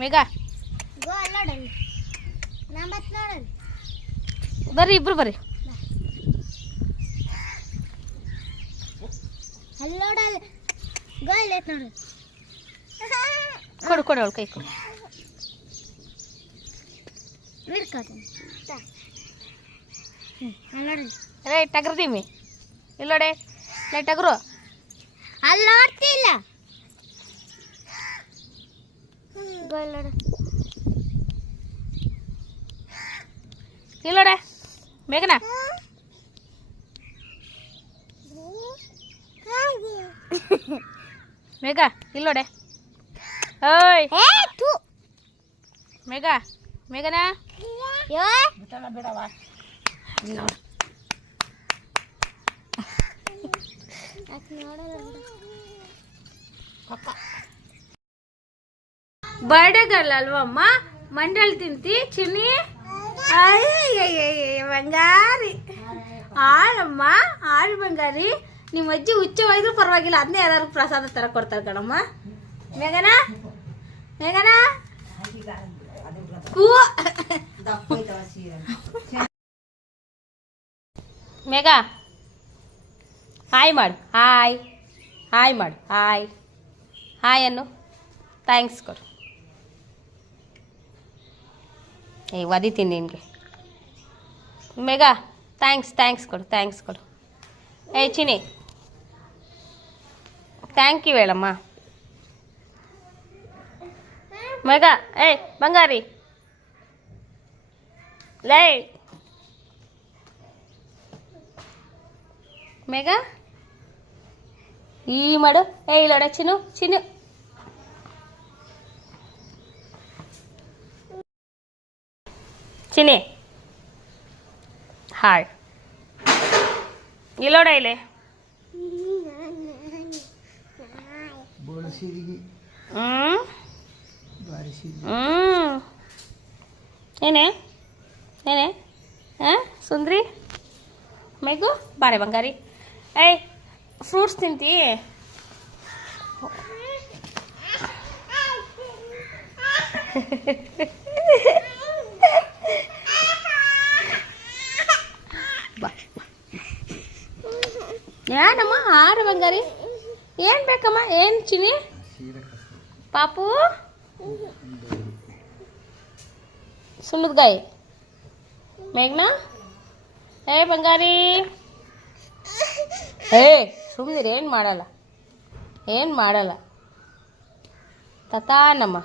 ಮೇಘ ಬರ್ರಿ ಇಬ್ರು ಬರ್ರಿ. ಕೊಡು ಕೊಡು ಅವಳು ಕೈ ಕೊಡು. ರೇ ಟಗರ್ದೀಮಿ ಇಲ್ಲೋಡೆ ಲೈ ಟಗರು ಅಲ್ಲಿ ನೋಡ್ತಿಲ್ಲ ಇಲ್ಲೋಡೆ ಮೇಘನಾ ಮೇಘ ಇಲ್ಲೋಡೆ. ಓಯ್ ಮೇಘ ಮೇಘನಾ ಬರ್ಡೇ ಗರ್ಲ್ ಅಲ್ವಮ್ಮ, ಮಂಡಳಿ ತಿಂತಿ ಚಿನ್ನಿ. ಬಂಗಾರಿ ಆಳಮ್ಮ, ಆಳು ಬಂಗಾರಿ. ನಿಮ್ಮ ಅಜ್ಜಿ ಹುಚ್ಚವಾಗಿದ್ರು ಪರವಾಗಿಲ್ಲ, ಅದನ್ನೇ ಯಾರು ಪ್ರಸಾದ ತರ ಕೊಡ್ತಾರೆ ಕಣಮ್ಮ. ಮೇಘನಾ ಮೇಘನಾ ಮೇಘ ಹಾಯ್ ಮಾಡು. ಹಾಯ್ ಹಾಯ್ ಮಾಡು. ಹಾಯ್ ಹಾಯ್ ಅನ್ನು ಥ್ಯಾಂಕ್ಸ್ ಕೊಡು. ಒದಿತೀನಿ ನಿನಗೆ. ಮೇಘ ಥ್ಯಾಂಕ್ಸ್ ಕೊಡು. ಥ್ಯಾಂಕ್ಸ್ ಕೊಡು. ಚಿನಿ ಥ್ಯಾಂಕ್ ಯು ಹೇಳಮ್ಮ. ಮೇಘ ಬಂಗಾರಿ ಲೈ ಮೇಘ ಈ ಮಾಡು. ಇಲ್ಲೋಡ ಚಿನ್ನು ಚಿನಿ ಹಾಯ್ ಇಲ್ಲೋಡ ಇಲ್ಲಿ. ಏನೇ ಸುಂದ್ರಿ ಮೇಗು ಬಾರೆ ಬಂಗಾರಿ. ಫ್ರೂಟ್ಸ್ ತಿಂತಿ. ಏನಮ್ಮ ಆರು ಬಂಗಾರಿ, ಏನು ಬೇಕಮ್ಮ? ಏನು ಚಿನಿ ಪಾಪು ಸುಣ್ಣದಗಾಯಿ ಮೇಘನಾ ಬಂಗಾರಿ ಸುಮ್ಮನಿರು. ಏನು ಮಾಡಲ್ಲ ತತಾನಮ್ಮ.